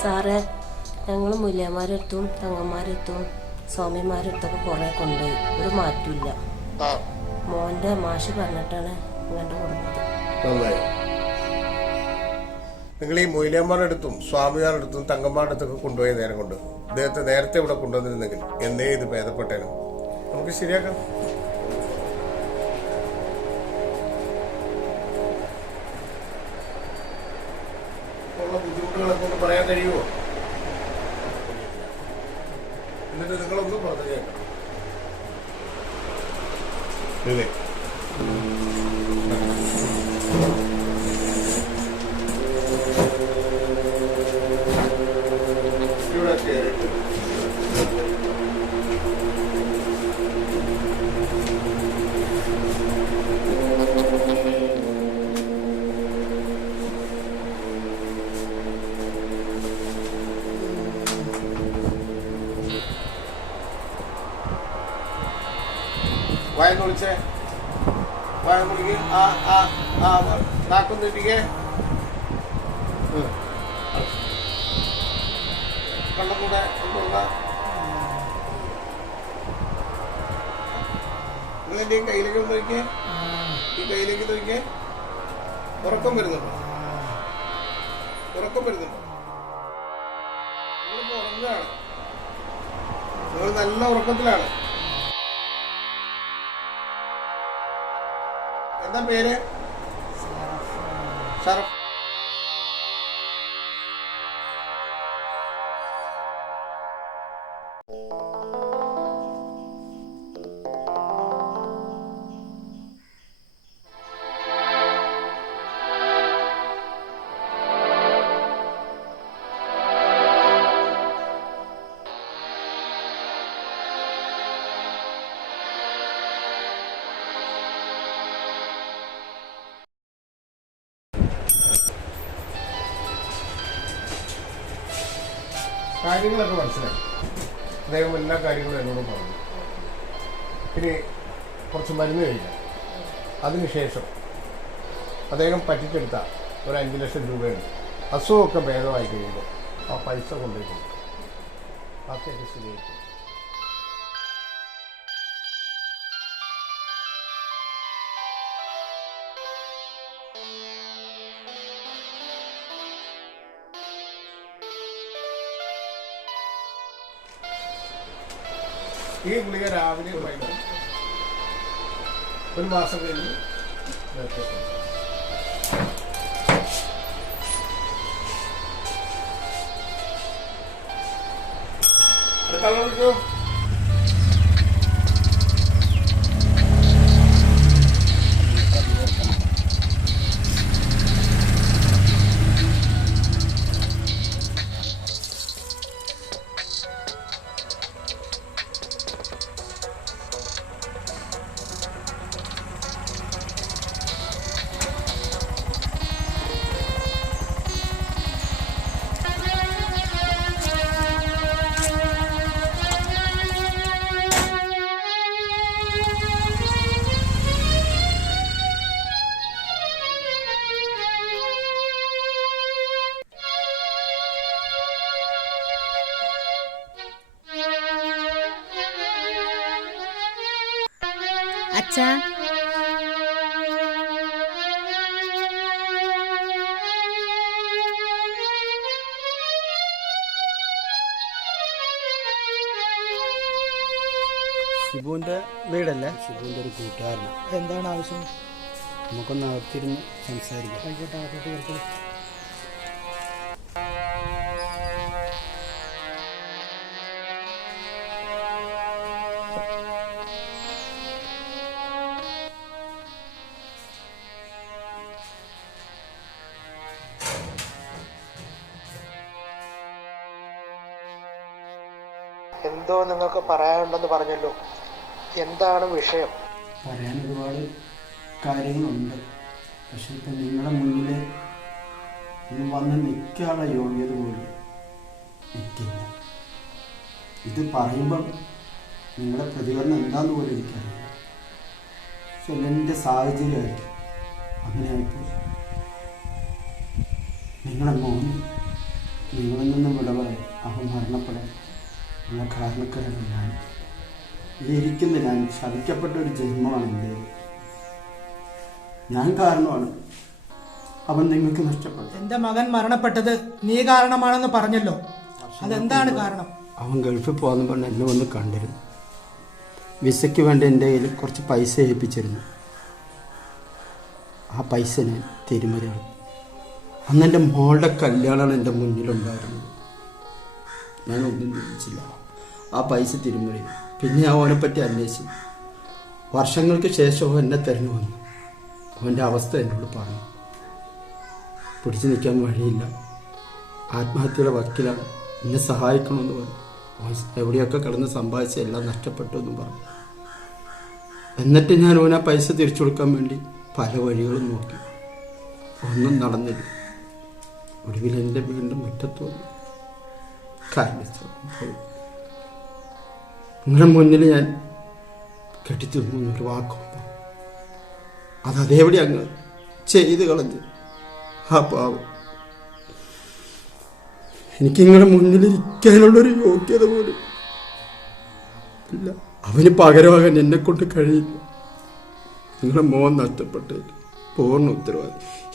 സാറേ, ഞങ്ങൾ മുല്യന്മാരെടുത്തും തങ്ങന്മാരെടുത്തും സ്വാമിമാരെടുത്തൊക്കെ കുറേ കൊണ്ടുപോയി, ഒരു മാറ്റമില്ല. മോൻ്റെ മാഷ് പറഞ്ഞിട്ടാണ് ഇങ്ങോട്ട് കൊടുക്കുന്നത്. നിങ്ങൾ ഈ മൊയ്ലിയന്മാരുടെ അടുത്തും സ്വാമിമാരുടെ അടുത്തും തങ്ങന്മാരുടെ അടുത്തൊക്കെ കൊണ്ടുപോയ നേരം കൊണ്ട് ഇദ്ദേഹത്തെ നേരത്തെ ഇവിടെ കൊണ്ടുവന്നിരുന്നെങ്കിൽ എന്നേ ഇത് ഭേദപ്പെട്ടേനും. നമുക്ക് ശരിയാക്കാം. ഉള്ള ബുദ്ധിമുട്ടുകളൊക്കെ ഒന്ന് പറയാൻ കഴിയുമോ? എന്നിട്ട് നിങ്ങളൊന്നും പറഞ്ഞു കേൾക്കണം. ഇല്ലേ? വായന്ന് വിളിച്ചേ, വായന്ന് വിളിക്ക്. നാക്കൊന്ന് ഇട്ടിക്കേ, കള്ളം കൂടെ ഒന്നുകൂടെ. നിങ്ങളെൻ്റെ ഈ കയ്യിലേക്ക് ഒന്ന് നോക്കിയേ, ഈ കയ്യിലേക്ക് നോക്കിയേ. ഉറക്കം വരുന്നുണ്ടോ? ഉറക്കം വരുന്നുണ്ടോ? നിങ്ങളിപ്പോൾ ഉറങ്ങുകയാണ്, നിങ്ങൾ നല്ല ഉറക്കത്തിലാണ്. എന്താ പേര്? ഷറഫ്. കാര്യങ്ങളൊക്കെ മനസ്സിലായി. അദ്ദേഹം എല്ലാ കാര്യങ്ങളും എന്നോട് പറഞ്ഞു. പിന്നെ കുറച്ച് മരുന്ന് കഴിക്കാം. അതിനുശേഷം അദ്ദേഹം പറ്റിച്ചെടുത്ത ഒരു 5 ലക്ഷം രൂപയുണ്ട്. അസുഖമൊക്കെ ഭേദമായി കഴിയുമ്പോൾ ആ പൈസ കൊണ്ടുപോയി ബാക്കിയൊക്കെ ശരിയായിരിക്കും. ഈ ഗുളിക രാവിലെ വൈകും. 1 മാസം കഴിഞ്ഞ് നേരത്തെ വിളിക്കൂ. അച്ഛാ, ഷിബുവിൻ്റെ വീടല്ലേ? ഷിബുവിൻ്റെ ഒരു കൂട്ടുകാരനാണ്. എന്താണ് ആവശ്യം? നമുക്കൊന്ന് അകത്തിരുന്ന് സംസാരിക്കാം. ആയിക്കോട്ടെ, അകത്തോട്ട് കേൾക്കും. എന്തോ നിങ്ങൾക്ക് പറയാനുണ്ടെന്ന് പറഞ്ഞല്ലോ, എന്താണ് വിഷയം? പറയാൻ ഒരുപാട് കാര്യങ്ങളുണ്ട്. പക്ഷെ ഇപ്പം നിങ്ങളുടെ മുന്നിൽ ഇന്ന് വന്ന് നിൽക്കാനുള്ള യോഗ്യത പോലും നിൽക്കില്ല. ഇത് പറയുമ്പം നിങ്ങളുടെ പ്രതികരണം എന്താണെന്ന് പോലും എനിക്കറിയില്ല. പക്ഷെ എൻ്റെ സാഹചര്യമായിരിക്കും അങ്ങനെ ആയിപ്പോയി. നിങ്ങളെ മോന് നിങ്ങളിൽ നിന്ന് വിട പറയാൻ അവൻ മരണപ്പെടാൻ ഉള്ള കാരണക്കാരാണ് ഞാൻ. ഇരിക്കുന്ന ഞാൻ ശപിക്കപ്പെട്ട ഒരു ജന്മമാണ് എൻ്റെ. ഞാൻ കാരണമാണ് അവൻ നിങ്ങൾക്ക് നഷ്ടപ്പെട്ടത്. എന്റെ മകൻ മരണപ്പെട്ടത് നീ കാരണമാണെന്ന് പറഞ്ഞല്ലോ, അതെന്താണ് കാരണം? അവൻ ഗൾഫിൽ പോകാമെന്ന് പറഞ്ഞ് എന്നെ വന്ന് കണ്ടിരുന്നു. വിസയ്ക്ക് വേണ്ടി എൻ്റെ കയ്യിൽ കുറച്ച് പൈസ ഏൽപ്പിച്ചിരുന്നു. ആ പൈസ ഞാൻ തിരുമലയാണ്. അന്ന് എൻ്റെ മോളുടെ കല്യാണമാണ് എൻ്റെ മുന്നിലുണ്ടായിരുന്നത്. ഞാനൊന്നും ചോദിച്ചില്ല. ആ പൈസ തിരുമലയും. പിന്നെ അവനെപ്പറ്റി അന്വേഷിച്ചു. വർഷങ്ങൾക്ക് ശേഷം എന്നെ തിരഞ്ഞു വന്നു. അവൻ്റെ അവസ്ഥ എന്നോട് പറഞ്ഞു. പിടിച്ചു നിൽക്കാൻ വഴിയില്ല, ആത്മഹത്യയുടെ വക്കീലാണ്, എന്നെ സഹായിക്കണമെന്ന് പറഞ്ഞു. എവിടെയൊക്കെ കിടന്ന് സമ്പാദിച്ച എല്ലാം നഷ്ടപ്പെട്ടു എന്നും പറഞ്ഞു. എന്നിട്ട് ഞാൻ അവന് ആ പൈസ തിരിച്ചു കൊടുക്കാൻ വേണ്ടി പല വഴികളും നോക്കി. ഒന്നും നടന്നില്ല. ഒടുവിൽ എൻ്റെ വീണ്ടും മുറ്റത്ത് വന്നു. പോയി നിങ്ങളുടെ മുന്നിൽ ഞാൻ കെട്ടിത്തിന്നൊരു വാക്കുണ്ട്. അതേപടി അങ്ങ് ചെയ്ത് കളഞ്ഞ് ആ പാവം. എനിക്ക് നിങ്ങളുടെ മുന്നിലിരിക്കാനുള്ളൊരു യോഗ്യത പോലും ഇല്ല. അവന് പകരമാകാൻ എന്നെ കൊണ്ട് കഴിയില്ല. നിങ്ങളുടെ മോൻ നഷ്ടപ്പെട്ട് പൂർണ്ണ ഉത്തരവാദി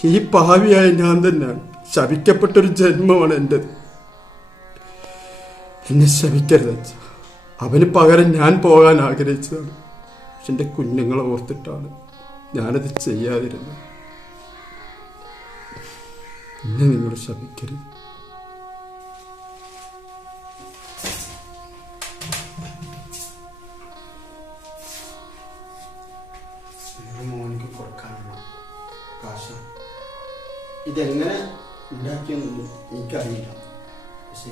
ഈ പാവിയായ ഞാൻ തന്നെയാണ്. ശപിക്കപ്പെട്ടൊരു ജന്മമാണ് എൻ്റെത്. എന്നെ ശപിക്കരുത് അച്ഛ. അവന് പകരം ഞാൻ പോകാൻ ആഗ്രഹിച്ചതാണ്. പക്ഷെ എൻ്റെ കുഞ്ഞുങ്ങളെ ഓർത്തിട്ടാണ് ഞാനത് ചെയ്യാതിരുന്നത്. എന്നെ നിങ്ങൾ ശപിക്കരുത്. മോനിക്ക് കൊടുക്കാനുള്ള കാശ് ഇതെങ്ങനെ ഉണ്ടാക്കിയൊന്നും എനിക്കറിയില്ല. പക്ഷേ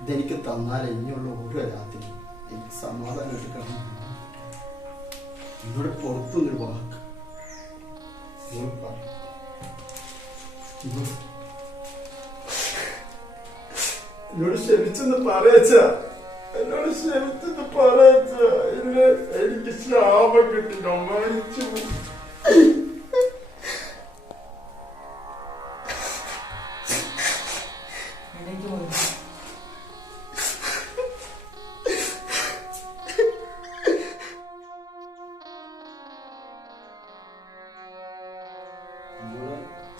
ഇതെനിക്ക് തന്നാൽ ഇനിയുള്ള ഓരോ രാത്രി എനിക്ക് സമാധാനം എടുക്കണം. ഇവിടെ പുറത്തുനിന്നൊരു വാക്ക് എന്നോട് ക്ഷമിച്ചെന്ന് പറയച്ച. എന്നോട് ക്ഷമിച്ചെന്ന് പറയച്ച. എനിക്ക് ശാപം കിട്ടില്ല. മരിച്ചു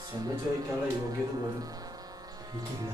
ക്ഷമ ചോദിക്കാനുള്ള യോഗ്യത പോലും എനിക്കില്ല.